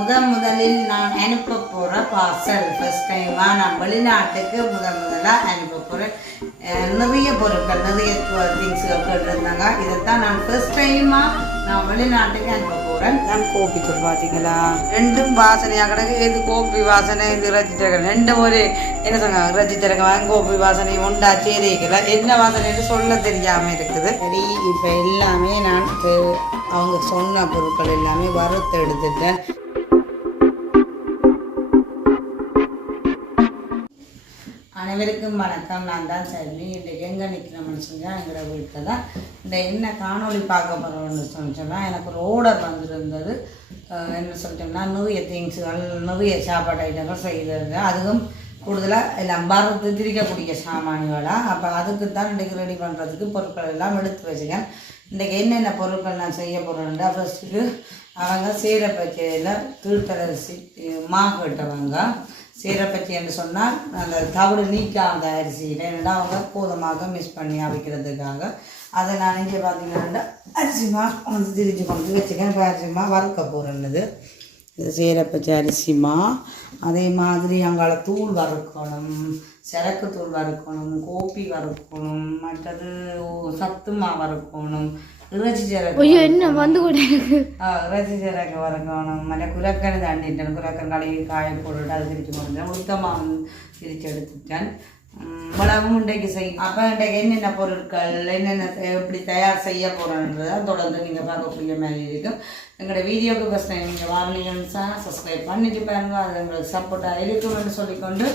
முதலில் நான் அனுப்ப போகிற பார்சல் ஃபர்ஸ்ட் டைமாக நான் வெளிநாட்டுக்கு முதலாக அனுப்ப போகிறேன். நிறைய பொருட்கள் நிறைய திங்ஸுகள் கேட்டிருந்தாங்க. இதைத்தான் நான் ஃபர்ஸ்ட் டைமாக நான் வெளிநாட்டுக்கு அனுப்ப போகிறேன். நான் கோப்பி தூள் பார்த்தீங்களா, ரெண்டும் வாசனையாக கிடக்கு. இது கோப்பி வாசனை, இது இறைச்சி திறக்க ரெண்டும் ஒரு என்ன சொன்னாங்க, இறைச்சி திறக்க வாங்க கோப்பி வாசனை உண்டா சேரிக்கல என்ன வாசனைன்னு சொல்ல தெரியாமல் இருக்குது. சரி, இப்போ எல்லாமே நான் அவங்க சொன்ன பொருட்கள் எல்லாமே வறுத்து எடுத்துட்டேன். அனைவருக்கும் வணக்கம். நான் தான் சரி. இன்றைக்கு எங்கே நிற்கிறோம்னு சொன்னால் எங்களோட வீட்டில் தான் இந்த என்ன காணொலி பார்க்க போகிறோம்னு சொன்னால் எனக்கு ஒரு ஆர்டர் வந்துருந்தது. என்ன சொல்லிட்டோம்னா நிறைய திங்ஸுகள் நிறைய சாப்பாடு ஐட்டங்கள் செய்கிறது, அதுவும் கூடுதலாக எல்லாம் வறுத்து திரிக்கக்கூடிய சாமானிகளாக. அப்போ அதுக்கு தான் இன்றைக்கு ரெடி பண்ணுறதுக்கு பொருட்கள் எல்லாம் எடுத்து வச்சுக்கேன். இன்றைக்கி என்னென்ன பொருட்கள் நான் செய்ய போகிறேன்டா, ஃபஸ்ட்டுக்கு அவங்க சீரப்பச்சையில் தீர்த்தரசி மாகட்டவங்க சீரப்பச்சி என்று சொன்னால் அந்த தவிடு நீக்காத அரிசியில் என்னடா அவங்க போதுமாக மிஸ் பண்ணி அவிக்கிறதுக்காக அதை நான் இங்கே பார்த்தீங்கன்னா அரிசிமா வந்து திரிஞ்சு கொண்டு வச்சுக்கேன். இப்போ அரிசிமா வறுக்க போகிறேன்னது இது சீரப்பச்சி அரிசிமா. அதே மாதிரி அங்கால தூள் வறுக்கணும், சரக்கு தூள் வறுக்கணும், கோப்பி வறுக்கணும், மற்றது சத்துமா வறுக்கணும், இறைச்சி சரக்கு என்ன வந்து இறைச்சி சரக்கு வறுக்கணும், மற்ற குரக்கனை தாண்டிட்டேன். குரக்கன் கழுவி காய போட்டுட்டு அதை திரிச்சு போட்டுட்டேன். உளுத்தமாக வந்து திரிச்சு எடுத்துட்டேன். மிளகும் இன்றைக்கு செய்யும். அப்போ இன்றைக்கு என்னென்ன பொருட்கள் என்னென்ன எப்படி தயார் செய்ய போகிறோன்றதை தொடர்ந்து நீங்கள் பார்க்கக்கூடிய மாதிரி இருக்கும். எங்களோட வீடியோவுக்கு ஃபஸ்ட் டைம் நீங்கள் வாங்கினீங்கன்னா சப்ஸ்கிரைப் பண்ணிட்டு பாருங்க, அது எங்களுக்கு சப்போர்ட்டாக இருக்கும்னு சொல்லிக்கொண்டு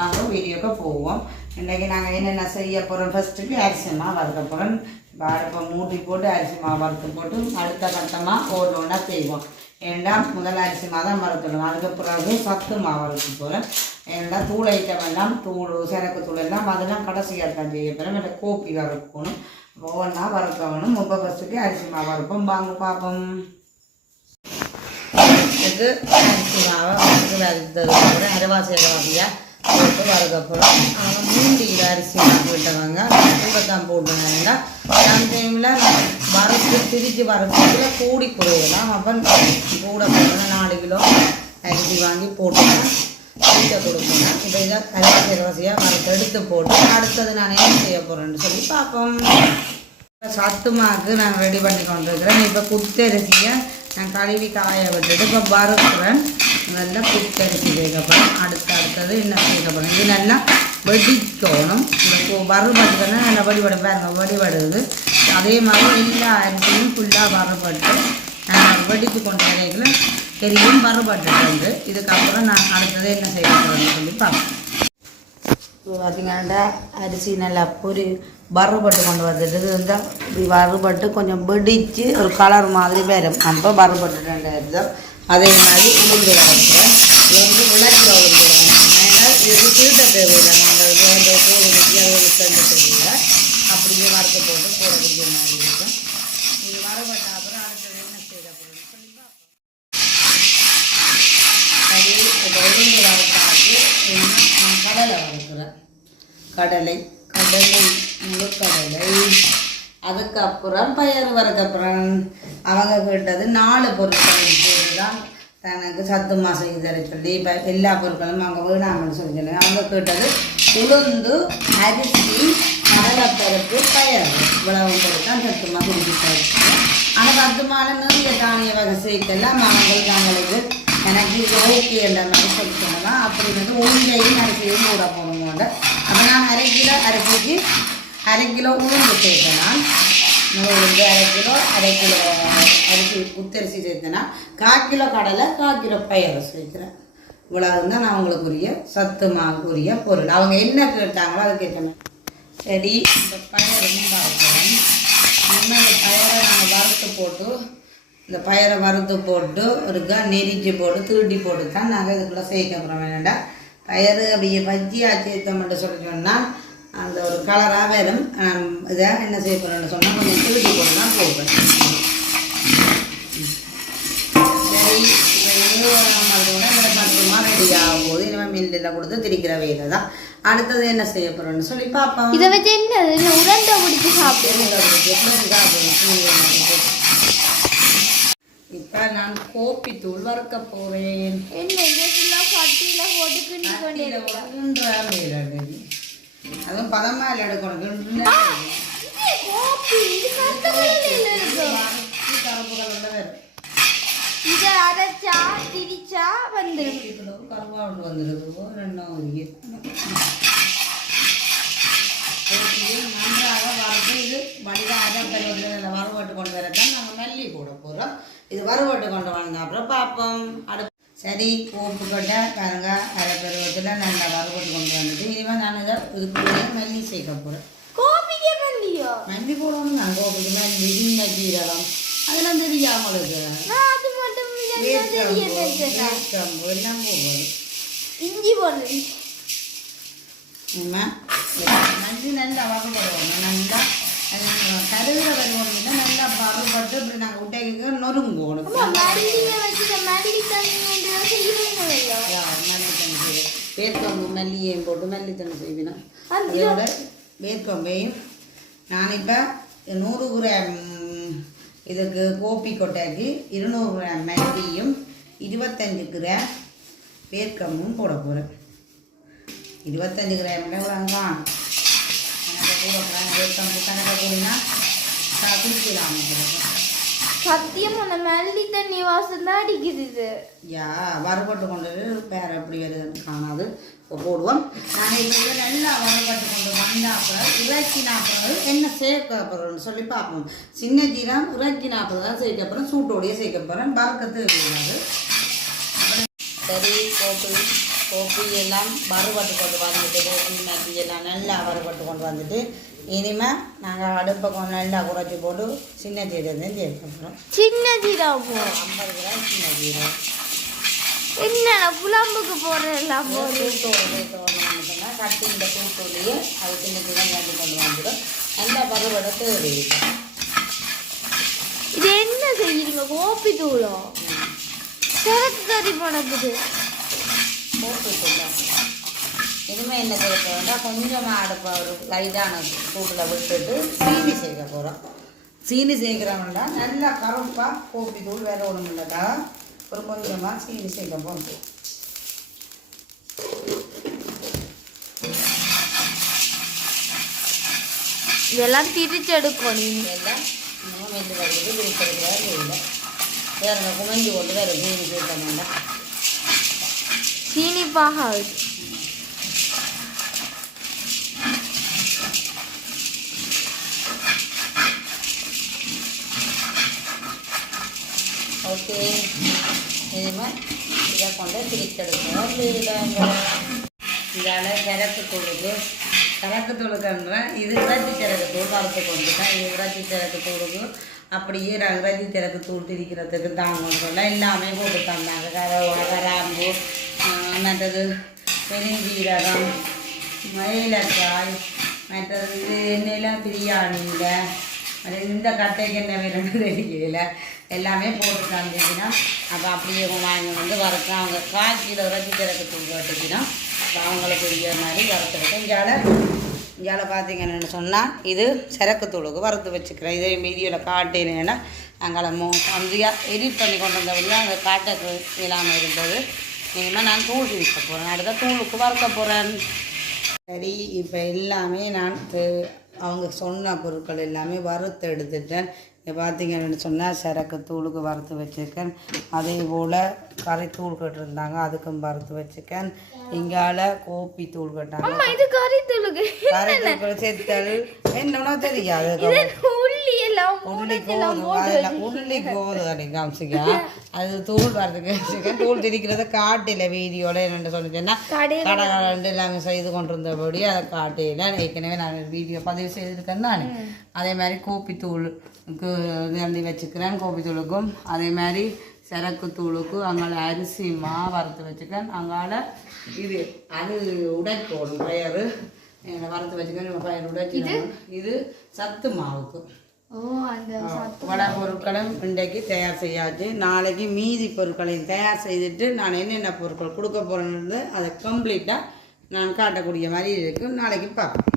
நாங்கள் வீடியோவுக்கு போவோம். இன்றைக்கி நாங்கள் என்னென்ன செய்ய போகிறோம், ஃபஸ்ட்டுக்கு அரிசி மாவு வறுக்க போகிறோம். இப்போ அடுப்பை மூட்டி போட்டு அரிசி மாவு வறுத்து போட்டு அடுத்த கட்டமாக ஒவ்வொன்றா செய்வோம். ஏன்னா முதல் அரிசி மாவு தான் வறுத்துடுவோம். அதுக்கு பிறகு சத்து மாவு வறுத்து போகிறேன். ஏன்னா தூள் ஐட்டம் எல்லாம் தூள் சரக்கு தூள் எல்லாம் அதெல்லாம் கடைசியாக தான் செய்ய போகிறோம். இல்லை கோப்பி வறுக்கணும், ஒவ்வொன்றா வறுக்கணும். முப்பது ஃபஸ்ட்டுக்கு அரிசி மாவு வறுப்போம். வாங்க பார்ப்போம். இது அரிசி மாவை வந்து வறுத்தது அரைவாசி அரைவாசியாக போட்டு வறுக்கப்படும். அவங்க 3 கிலோ அரிசி மாவு விட்டவங்க கூட தான் போட்டுனாங்க. அந்த டைமில் வறுத்து திரிச்சு வறுக்கிறதுல கூடி குறையலாம். அப்போ கூட போட்டோன்னா 4 கிலோ அரிசி வாங்கி போட்டுனா திரிக்க கொடுக்கணும். இப்போ இதை அரைவாசி அரைவாசியாக வறுத்து எடுத்து போட்டு அடுத்தது நான் என்ன செய்ய போகிறேன்னு சொல்லி பார்ப்போம். சத்துமாவுக்கு நான் ரெடி பண்ணி கொண்டு இருக்கிறேன். இப்போ குத்தரிசியை நான் கழுவி காய விட்டுட்டு இப்போ வறுக்கிறேன். நல்லா குத்தரிசி சேர்க்கப்படும். அடுத்தது என்ன சேர்க்கப்படும், இது நல்லா வெடிக்கணும். இந்த வறுபட்டுன்னா நல்லா வடிவடை பாருங்க, வடிவடுது. அதே மாதிரி எல்லா அரிசியும் ஃபுல்லாக வறுபட்டு நான் வெடித்து கொண்ட அறைகளை தெரியும் வறுபட்டு. இதுக்கப்புறம் நான் அடுத்தது என்ன செய்யப்படுறேன்னு சொல்லி பார்ப்பேன். இப்போ பார்த்திங்கன்னா அரிசி நல்லா வறுபட்டு கொண்டு வந்துட்டு இருந்தால் இப்படி வறுபட்டு கொஞ்சம் வெடித்து ஒரு கலர் மாதிரி வரும். அப்போ வறுபட்டு அதே மாதிரி உளுந்து வளர்க்குறேன். இது வந்து விளக்குற உளுந்து ஏன்னா இது தீட்ட தேவையில்லை. நாங்கள் தேவையில்லை அப்படியே வறுத்து போட்டு போடக்கூடிய மாதிரி இருக்கும். இது வறுபட்ட அப்புறம் அடுத்தது என்ன செய்ய போகிறோம்னு சொல்லி பார்ப்போம். சரி, இப்போ உளுந்து வறுத்தாச்சு. நான் கடலை வறுக்கிறேன். கடலை முழுக்கடலை, அதுக்கப்புறம் பயறு வறுக்கப்புறம் அவங்க கேட்டது 4 பொருட்கள் போட்டு தான் தனக்கு சத்துமா செய்து தர சொல்லி இப்போ எல்லா பொருட்களும் அவங்க வேணாமன்னு சொல்லி சொன்னாங்க. அவங்க கேட்டது உளுந்து, அரிசி, கடலைப்பருப்பு, பயறு இவ்வளவு பொருள் தான் சத்துமா குடிச்சு. ஆனால் சத்துமாவில் நிறைய தானிய வகை சேர்க்கலாம். அவங்களுக்கு எனக்கு இது ஓகே என்ற மாதிரி சொல்லிக்கணுமா. அப்படி வந்து உளுந்தையும் அரிசியும் கூட போகணுங்க. அப்போ நான் 1/2 கிலோ அரிசிக்கு 1/2 கிலோ உளுந்து சேர்த்தேனால் உளுந்து 1/2 கிலோ அரிசி குத்தரிசி சேர்த்தேன்னா 1/4 கிலோ கடலை 1/4 கிலோ பயறு சேர்க்கிறேன். இவ்வளவு தான் நான் உங்களுக்குரிய சத்து மாவுக்குரிய பொருள். அவங்க என்ன கேட்டாங்களோ அது கேட்கணும். சரி, இந்த பயறும் பார்க்கலாம். இன்னும் இந்த பயரை நாங்கள் வறுத்து போட்டு இந்த பயரை வறுத்து போட்டு ஒருக்கா நெரிச்சு போட்டு தீட்டி போட்டு தான் நாங்கள் இதுக்குள்ளே சேர்க்கப்புறம் வேணாண்டா பயறு அப்படியே பஜ்ஜியாக சேர்த்த மட்டும் சொல்லி சொன்னால் அந்த ஒரு கலராக வரும். இதை என்ன செய்ய போகிறேன்னு சொன்னால் கொஞ்சம் தீட்டி போட்டு தான் போடுறேன். சரி, இப்போ அதோட மட்டுமா ரெடி ஆகும் போது இனிமேல் மில்லில் கொடுத்து திரிக்கிற வேலை தான். அடுத்தது என்ன செய்ய போகிறோன்னு சொல்லி பார்ப்போம். இதை வச்சு என்ன உருண்டை பிடிச்சி சாப்பிடுவோம். இப்போ நான் கோப்பி தூள் வறுக்க போகிறேன். என்ன இதெல்லாம் கட்டியில் போட்டு கிண்டி கொண்டே அதுவும் பதமாக இல்லை எடுக்கணும். இதை அரைச்சா திரிச்சா வந்துடும். கருவாடு வந்துடுது. ரெண்டாவது நன்றாக வறுத்து இது வடிவாக அதன் பருவத்தில் வறுவட்டு கொண்டு வரதான் நாங்கள் மல்லி போட போகிறோம். இது வறுவட்டு கொண்டு வந்த அப்புறம் பார்ப்போம். சரி, உப்பு கொட்டை பாருங்க அரை பருவத்தில் நல்லா வறுவட்டு கொண்டு வந்துட்டு இனிமேல் நான் இதை இதுக்குள்ளே மல்லி சேர்க்க போகிறேன். கோபிக்கே மல்லியோ? மல்லி போடணும். நான் கோபிக்கு மல்லி சின்ன ஜீரகம் அதெல்லாம் தெரியாமல் அது மட்டும் எல்லாம் போகுது. இஞ்சி போடுறது மல்லி நல்லா வறுபடுவோம். நல்லா கருகிற வருவோம்னா நல்லா வறுபட்டு இப்படி நாங்கள் விட்டைக்கு நொறுங்கணும். மல்லி தண்ணி வேர்க்கம்பு மல்லியையும் போட்டு மல்லி தண்ணி செய்வினோம். அதோட வேர்க்கம்பையும் நான் இப்போ 100 கிராம் இதுக்கு கோப்பி கொட்டைக்கு 200 கிராம் மல்லியும் 25 கிராம் வேர்க்கம்பும் போட போகிறேன். 25 கிராம் எவ்வளோங்க கூட வேர்க்கம்பு கணக்க கூடினா குடிக்கலாம். சத்தியம் அந்த மல்லி தண்ணி வாசம் தான் அடிக்குது. யா வறுபட்டு கொண்டு வேறு எப்படி வருதுன்னு காணாது. இப்போ போடுவோம். நாங்கள் இப்போ நல்லா வறுபட்டு கொண்டு வந்தாப்புறம் இறக்கினாப்புறது என்ன சேர்க்க போகிறோம்னு சொல்லி பார்ப்போம். சின்ன ஜீரம் இறக்கினாப்புறம் தான் சேர்க்க போகிறோம். சூட்டோடையே சேர்க்க போகிறேன். வறுக்கத்து விடாது. சரி, கோப்பி எல்லாம் வறுபட்டு கொண்டு வந்துட்டு கோப்பி மல்லி எல்லாம் நல்லா வறுபட்டு கொண்டு வந்துட்டு இனிமேல் நாங்கள் அடுப்பை கொஞ்சம் நல்லா குறைச்சி போட்டு சின்ன ஜீரகம் சேர்க்க போகிறோம். சின்ன ஜீரகம் 50 கிராம் சின்ன ஜீரகம். என்ன குழம்புக்கு போடுறதெல்லாம் தூட்டோடு சேர்க்கணும்னு சொன்னால் கட்டி இந்த தூட்டோடையே அது சின்ன ஜீரகம் கண்டு கொண்டு வந்துடும். நல்லா பருவடத்து வைப்போம். இது என்ன செய்யுங்க? கோப்பி தூளோ சரக்கு கறி போனது கோப்பி தூள். இனிமேல் என்ன செய்ய போகிறோம்னா கொஞ்சமாக அடுப்பை ஒரு லைட்டான சூட்டில் விட்டுட்டு சீனி சேர்க்க போகிறோம். சீனி சேர்க்குறோம்னா நல்லா கருப்பாக கோப்பி தூள் வேறு ஒன்றும் இல்லைக்கா ஒரு கொஞ்சமாக சீனி சேர்க்க போகிறோம். இதெல்லாம் திரிச்சு எடுக்கணும். எல்லாம் இன்னும் மெல்லு வருது விரிச்செடுக்கிறாரு இல்லை வேறு குமஞ்சி கொண்டு வேறு சீனி சேர்க்க வேண்டாம். சீனி பாகாது. ஓகே, இனிமேல் இதை கொண்டு திரிச்செடுக்கணும். இதால் சரக்கு தூளுக்குன்றேன். இது இறைச்சி சரக்கு தூள் வறுத்து கொண்டுட்டேன். இது இறைச்சி சரக்கு தூளுக்கு அப்படியே இறைச்சி சரக்கு தூள் திரிக்கிறதுக்கு தாங்கன்னு சொல்ல எல்லாமே போட்டு தந்தாங்க. கராம்பு மற்றது பெருஞ்சீரகம் மயிலக்காய் மற்றது இது எண்ணெயெல்லாம் பிரியாணியில் அது இந்த கட்டைக்கு என்ன வேணும்னு தெரியல எல்லாமே போட்டு தந்துச்சுன்னா அப்போ அப்படியே வாங்கி வந்து வறுக்க அவங்க 1/4 கிலோ இறைச்சி சரக்கு தூள் கட்டுச்சுன்னா அப்போ அவங்களுக்கு பெரிய மாதிரி வறுத்துக்கிட்டேன். இங்கால பார்த்தீங்கன்னு சொன்னால் இது சரக்கு தூளுக்கு வறுத்து வச்சுக்கிறேன். இதே வீடியோவில் காட்டினேன்னா அங்கே கம்மியாக எடிட் பண்ணி கொண்டு வந்தபடியாக அங்கே காட்டுக்கு இல்லாமல் இருந்தது. இனிமேல் நான் தூள் திரிக்க போகிறேன். அடுத்த தூளுக்கு வறுக்க போகிறேன். சரி, இப்போ எல்லாமே நான் அவங்க சொன்ன பொருட்கள் எல்லாமே வறுத்து எடுத்துட்டேன். இங்கே பார்த்தீங்கன்னு சொன்னால் சரக்கு தூளுக்கு வறுத்து வச்சுருக்கேன். அதே போல் கறித்தூள் கட்டிருந்தாங்க அதுக்கும் வறுத்து வச்சுக்கேன். இங்கால கோப்பி தூள் கட்டாங்க. கறித்தூள் செத்தல் என்னன்னா தெரியாது. உள்ளி கோது காமிச்சிக்க அது தூள் வரதுக்கு வச்சுக்கேன். தூள் திரிக்கிறத காட்டில வீடியோவில் என்னென்னு சொன்னிச்சேன்னா கடை எல்லாமே செய்து கொண்டு இருந்தபடி அதை காட்டில ஏற்கனவே நான் வீடியோ பதிவு செய்திருக்கேன் நான். அதே மாதிரி கோப்பி தூளுக்கு எழுதி வச்சுக்கிறேன். கோப்பி தூளுக்கும் அதே மாதிரி சரக்கு தூளுக்கு அங்கால அரிசி வறுத்து வச்சுக்கேன். அங்கால இது அது உடைக்கோடும் பயிறு வறுத்து வச்சுக்கேன். பயிர் உடைச்சிக்கணும். இது சத்து மாவுக்கு வடை பொருட்களும் இன்றைக்கு தயார் செய்யாச்சு. நாளைக்கு மீதி பொருட்களையும் தயார் செய்துட்டு நான் என்னென்ன பொருட்கள் கொடுக்க போகிறேன்னு அதை கம்ப்ளீட்டாக நான் காட்டக்கூடிய மாதிரி இருக்கும். நாளைக்கு பார்ப்போம்.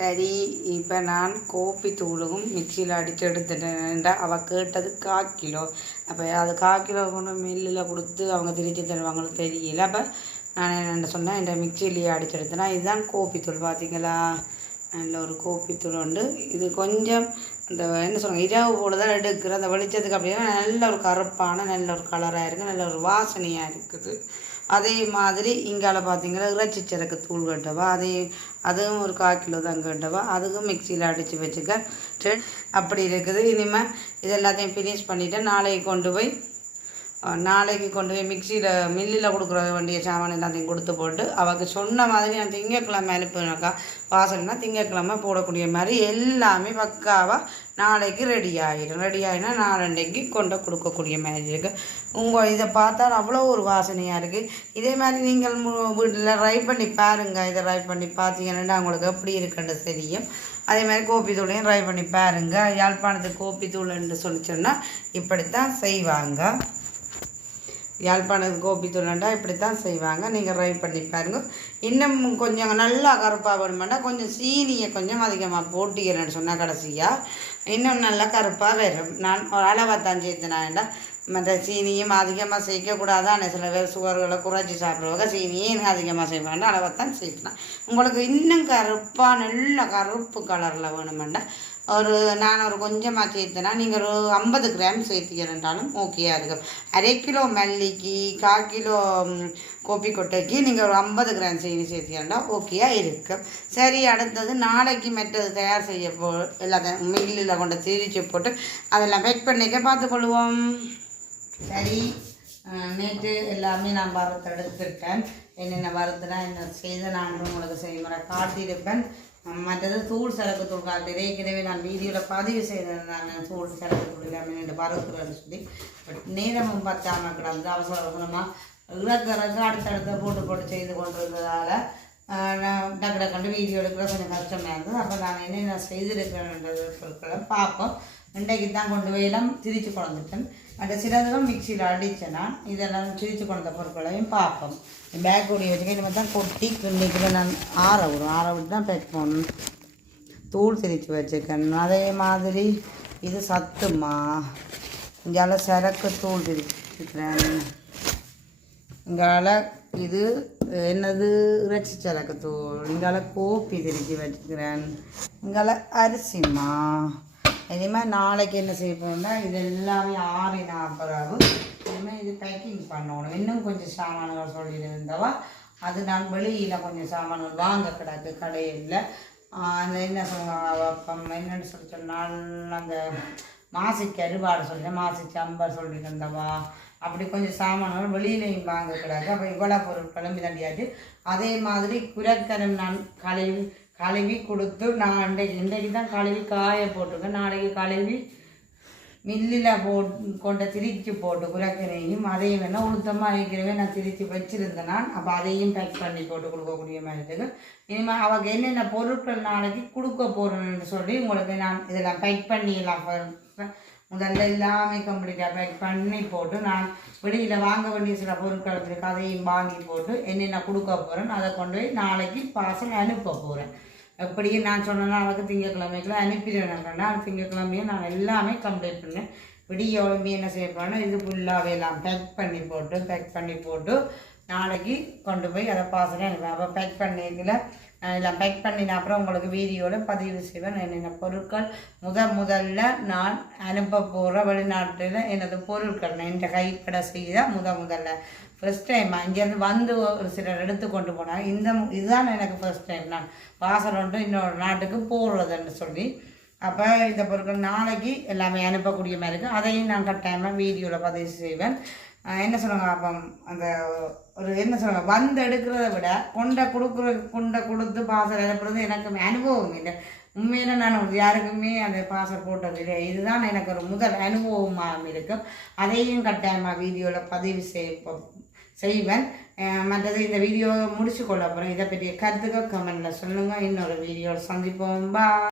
சரி, இப்போ நான் கோப்பி தூளும் மிக்சியில் அடித்து எடுத்துட்டேன்டா. அவள் கேட்டது 1/4 கிலோ. அப்போ அது 1/4 கிலோ கொண்டு மில்லில் கொடுத்து அவங்க திரிச்சு தருவாங்களோ தெரியல. அப்போ நான் என்ன சொன்னேன், இந்த மிக்சியிலேயே அடித்து எடுத்தேன்னா இதுதான் கோப்பி தூள். பார்த்தீங்களா, நல்ல ஒரு கோப்பி தூள் உண்டு. இது கொஞ்சம் இந்த என்ன சொல்லுவாங்க, இரவு போல தான் எடுக்கிற அந்த வெளிச்சத்துக்கு அப்படின்னா நல்ல ஒரு கருப்பான நல்ல ஒரு கலராக இருக்குது, நல்ல ஒரு வாசனையாக இருக்குது. அதே மாதிரி இங்கால பார்த்தீங்கன்னா இறைச்சி சரக்கு தூள் கட்டவா, அதுவும் ஒரு 1/4 கிலோ தான் கட்டவா, அதுக்கும் மிக்சியில் அடித்து வச்சுக்க அப்படி இருக்குது. இனிமேல் இது எல்லாத்தையும் ஃபினிஷ் பண்ணிவிட்டு நாளைக்கு கொண்டு போய் மில்லில் கொடுக்குற வேண்டிய சாமான் எல்லாத்தையும் கொடுத்து போட்டு அவருக்கு சொன்ன மாதிரி நான் திங்கக்கிழமை அனுப்பினாக்கா வாசல்னா திங்கக்கிழமை போடக்கூடிய மாதிரி எல்லாமே பக்காவாக நாளைக்கு ரெடி ஆகினா நாளன்னைக்கு கொண்டு கொடுக்கக்கூடிய மாதிரி இருக்குது. இதை பார்த்தா அவ்வளோ ஒரு வாசனையாக இருக்குது. இதே மாதிரி நீங்கள் வீட்டில் ட்ரை பண்ணி பாருங்கள். இதை ட்ரை பண்ணி பார்த்தீங்கன்னா உங்களுக்கு எப்படி இருக்குன்னு தெரியும். அதே மாதிரி கோப்பி தூளையும் ட்ரை பண்ணி பாருங்கள். யாழ்ப்பாணத்துக்கு கோப்பி தூள்ன்னு சொன்னால் இப்படித்தான் செய்வாங்க. யாழ்ப்பாணத்துக்கு கோப்பி தூள்ண்டா இப்படித்தான் செய்வாங்க. நீங்கள் ட்ரை பண்ணி பாருங்க. இன்னும் கொஞ்சம் நல்லா கருப்பாக வேணுமெண்டா கொஞ்சம் சீனியை கொஞ்சம் அதிகமாக போட்டிக்கிறேன்னு சொன்னால் கடைசியாக இன்னும் நல்லா கருப்பாக வரும். நான் அளவாக தான் சேர்த்துனாண்டா. மற்ற சீனியும் அதிகமாக சேர்க்கக்கூடாதான். சில பேர் சுகர்களை குறைச்சி சாப்பிடுவாங்க. சீனியும் அதிகமாக செய்வாங்க. அளவாகத்தான் சேர்க்கலாம். உங்களுக்கு இன்னும் கருப்பாக நல்ல கருப்பு கலரில் வேணுமெண்டா நான் ஒரு கொஞ்சமாக சேர்த்தேன்னா நீங்கள் ஒரு 50 கிராம் சேர்த்திக்கிறேன்றாலும் ஓகேயா இருக்கும். 1/2 கிலோ மல்லிக்கு 1/4 கிலோ கோப்பி கொட்டைக்கு நீங்கள் ஒரு 50 கிராம் சீனி சேர்த்திக்கிறேன்டா ஓகேயா இருக்கும். சரி, அடுத்தது நாளைக்கு மெட்டது தயார் செய்ய எல்லாத்தையும் மில்லில் கொண்டு திரிச்சு போட்டு அதெல்லாம் பேக் பண்ணிக்க பார்த்துக்கொள்வோம். சரி, நேற்று எல்லாமே நான் வறுத்து எடுத்துட்டேன். என்னென்ன வறுத்துனா என்ன செய்த நான் உங்களுக்கு செய்முறை காட்டியிருப்பேன். மற்றது தூள் சரக்கு தூள் காட்டுறது ஏற்கனவே நான் வீடியோவில் பதிவு செய்திருந்தாங்க. தூள் சரக்கு தூள் எல்லாமே வறுக்கிறேன்னு சொல்லி பட் நேரமும் பத்தாமல் கிடந்து அவசரமாக இறக்குறதுக்கு அடுத்தடுத்த போட்டு செய்து கொண்டு இருந்ததால் நான் டக்கு வீடியோ எடுக்கிற கொஞ்சம் கஷ்டமாக இருந்தது. அப்போ நான் என்னென்ன செய்திருக்கிறேன்றது பொருட்களை பார்ப்போம். இன்றைக்கு தான் கொண்டு போய் எல்லாம் திரிச்சு கொண்டுட்டேன். மற்ற சிலதெல்லாம் மிக்சியில் அடித்தேன். நான் இதெல்லாம் திரிச்சு கொண்ட பொருட்களையும் பார்ப்போம். பேக் ஓடி வச்சுக்க இனிமேல் தான் கொட்டி கிண்டிக்கில் நான் ஆற விட்டு தான் பேக் பண்ணணும். தூள் திரிச்சு வச்சுக்கேன். அதே மாதிரி இது சத்துமா இங்கால சரக்கு தூள் திரிச்சுக்கிறேன். இங்கால இது என்னது இறைச்சி சரக்கு தூள். இங்கால கோப்பி திரிச்சு வச்சுக்கிறேன். இங்கால அரிசிமா. இனிமேல் நாளைக்கு என்ன செய்ய போகணும்னா இது எல்லாமே ஆறினா பிறகு இனிமேல் இது பேக்கிங் பண்ணணும். இன்னும் கொஞ்சம் சாமான்கள் சொல்லியிருந்தவா அது நான் வெளியில் கொஞ்சம் சாமான்கள் வாங்க கிடக்கு கடையில். அந்த என்ன சொல்லுவாங்க என்னென்னு சொல்லி சொன்னால் அந்த மாசிக்கு அறுபாடு சொல்லிட்டேன், மாசிக்கு அம்பர் சொல்லியிருந்தவா அப்படி கொஞ்சம் சாமான்கள் வெளியிலையும் வாங்க கிடக்கு. அப்போ இவ்வளோ பொருட்களும் இதண்டியாச்சு. அதே மாதிரி குரக்கரம் நான் கழுவி கொடுத்து நான் இன்றைக்கு தான் கழுவி காய போட்டுருக்கேன். நாளைக்கு கழுவி மில்லில் கொண்ட திரிச்சு போட்டு குரக்கரையும் அதையும் வேணால் உளுத்தமாக இருக்கிறவே நான் திரிச்சு வச்சுருந்தேன். நான் அப்போ அதையும் பேக் பண்ணி போட்டு கொடுக்கக்கூடிய மாதிரி இருக்குது. இனிமேல் அவங்க என்னென்ன பொருட்கள் நாளைக்கு கொடுக்க போகிறேன்னு சொல்லி உங்களுக்கு நான் இதெல்லாம் பேக் பண்ணிடலாம். முதல்ல எல்லாமே கம்ப்ளீட்டாக பேக் பண்ணி போட்டு நான் வெளியில் வாங்க வேண்டிய சில பொருட்கள் இருக்குது அதையும் வாங்கி போட்டு என்னென்ன கொடுக்க போகிறேன் அதை கொண்டு போய் நாளைக்கு பார்சல் அனுப்ப போகிறேன். எப்படியும் நான் சொன்னேன்னா அவருக்கு திங்கக்கிழமைக்குள்ள அனுப்பிடுவேன்னா திங்கக்கிழமையே நான் எல்லாமே கம்ப்ளீட் பண்ணேன். விடிய உடம்பு என்ன செய்ய போகிறேன்னா இது ஃபுல்லாகவே எல்லாம் பேக் பண்ணி போட்டு நாளைக்கு கொண்டு போய் அதை பார்சலே அனுப்பேன். அப்போ பேக் பண்ணிக்கல எல்லாம் பேக் பண்ணின அப்புறம் உங்களுக்கு வீடியோவில் பதிவு செய்வேன். என்னென்ன பொருட்கள் முதல்ல நான் அனுப்ப போகிற வெளிநாட்டில் எனது பொருட்கள் நான் இந்த கைப்பட செய்த முதல்ல ஃபர்ஸ்ட் டைம் அங்கேருந்து வந்து ஒரு சிலர் எடுத்து கொண்டு போனாங்க. இதுதான் எனக்கு ஃபர்ஸ்ட் டைம் நான் வாசல் ஒன்று இன்னொரு நாட்டுக்கு போடுறதுன்னு சொல்லி. அப்போ இந்த பொருட்கள் நாளைக்கு எல்லாமே அனுப்பக்கூடிய மாதிரி இருக்குது. அதையும் நான் கட்டாயமாக வீடியோவில் பதிவு செய்வேன். என்ன சொல்லுவாங்க அப்போ அந்த ஒரு என்ன சொல்லுவாங்க வந்து எடுக்கிறத விட கொண்டை கொடுத்து பார்சல் அனுப்புறது எனக்கு அனுபவம் இல்லை. உண்மையில் நான் யாருக்குமே அந்த பார்சல் போட்டது இல்லை. இதுதான் எனக்கு ஒரு முதல் அனுபவமாக இருக்கும். அதையும் கட்டாயமாக வீடியோவில் பதிவு செய்வேன். மற்றது இந்த வீடியோவை முடிச்சு கொள்ள போகிறேன். இதை பற்றிய கருத்துக்கள் கமெண்டில் சொல்லுங்கள். இன்னொரு வீடியோவில் சந்திப்போம். பா.